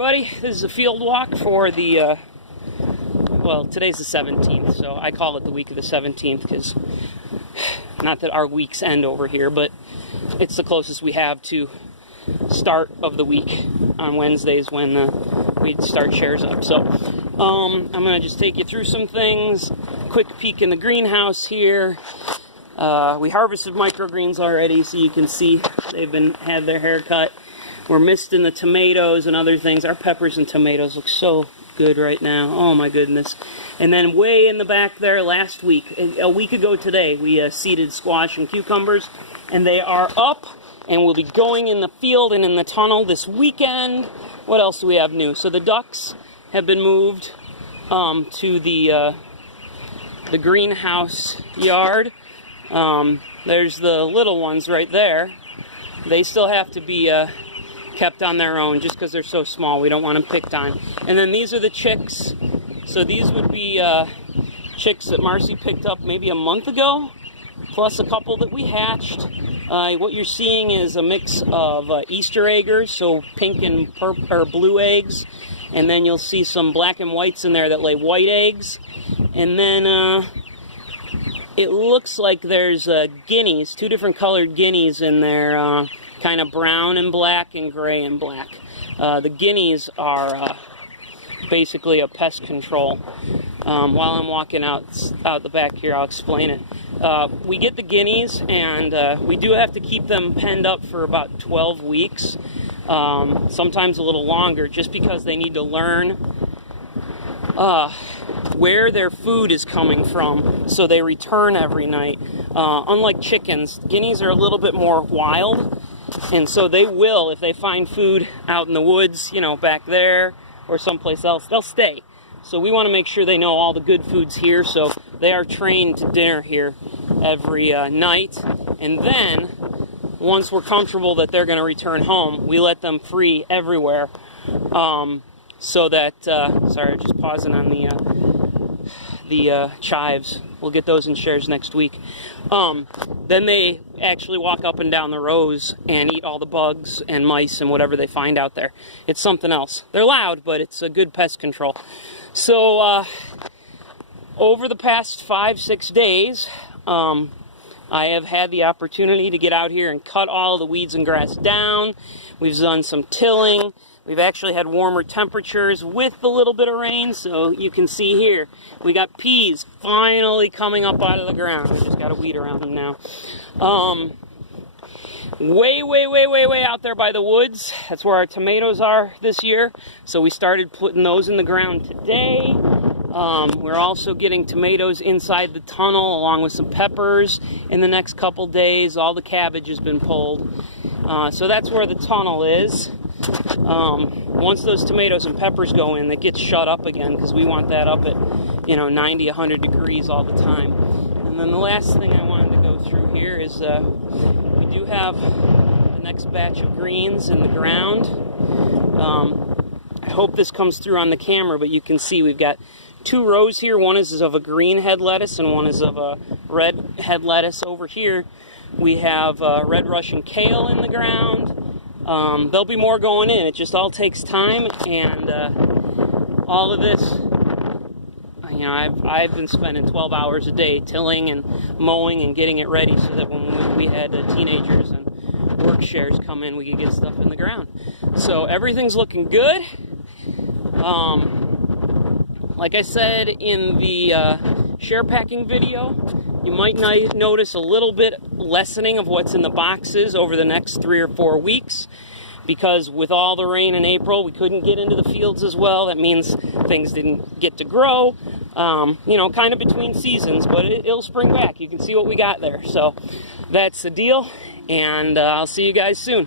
everybody, this is a field walk for the, well, today's the 17th, so I call it the week of the 17th because, not that our weeks end over here, but it's the closest we have to start of the week on Wednesdays when we'd start shares up. So I'm going to just take you through some things, quick peek in the greenhouse here. We harvested microgreens already, so you can see they've had their hair cut. We're misting the tomatoes and other things. Our peppers and tomatoes look so good right now. Oh my goodness. And then way in the back there last week, a week ago today, we seeded squash and cucumbers, and they are up and we'll be going in the field and in the tunnel this weekend. What else do we have new? So the ducks have been moved to the greenhouse yard. There's the little ones right there. They still have to be kept on their own just because they're so small. We don't want them picked on. And then these are the chicks. So these would be chicks that Marcy picked up maybe a month ago, plus a couple that we hatched. What you're seeing is a mix of Easter eggers, so pink and purple or blue eggs, and then you'll see some black and whites in there that lay white eggs. And then it looks like there's guineas, two different colored guineas in there, kind of brown and black and gray and black. The guineas are basically a pest control. While I'm walking out the back here, I'll explain it. We get the guineas, and we do have to keep them penned up for about 12 weeks, sometimes a little longer, just because they need to learn where their food is coming from, so they return every night. Unlike chickens, guineas are a little bit more wild, and so they will, if they find food out in the woods, you know, back there or someplace else, they'll stay. So we want to make sure they know all the good foods here, so they are trained to dinner here every night. And then, once we're comfortable that they're going to return home, we let them free everywhere. So that, sorry, just pausing on the chives. We'll get those in shares next week. Then they actually walk up and down the rows and eat all the bugs and mice and whatever they find out there. It's something else. They're loud, but it's a good pest control. So over the past 5-6 days, I have had the opportunity to get out here and cut all the weeds and grass down. We've done some tilling. We've actually had warmer temperatures with a little bit of rain, so you can see here, we got peas finally coming up out of the ground. We just got to weed around them now. Way out there by the woods, that's where our tomatoes are this year, so we started putting those in the ground today. We're also getting tomatoes inside the tunnel along with some peppers in the next couple days. All the cabbage has been pulled. So that's where the tunnel is. Once those tomatoes and peppers go in, it gets shut up again because we want that up at, 90, 100 degrees all the time. And then the last thing I wanted to go through here is we do have the next batch of greens in the ground. I hope this comes through on the camera, but you can see we've got 2 rows here. One is of a green head lettuce and one is of a red head lettuce. Over here we have red Russian kale in the ground. There'll be more going in. It just all takes time, and all of this, I've been spending 12 hours a day tilling and mowing and getting it ready so that when we had teenagers and work shares come in, we could get stuff in the ground. So everything's looking good. Like I said in the share packing video, you might notice a little bit lessening of what's in the boxes over the next 3 or 4 weeks, because with all the rain in April, we couldn't get into the fields as well. That means things didn't get to grow, kind of between seasons, but it'll spring back. You can see what we got there. So that's the deal, and I'll see you guys soon.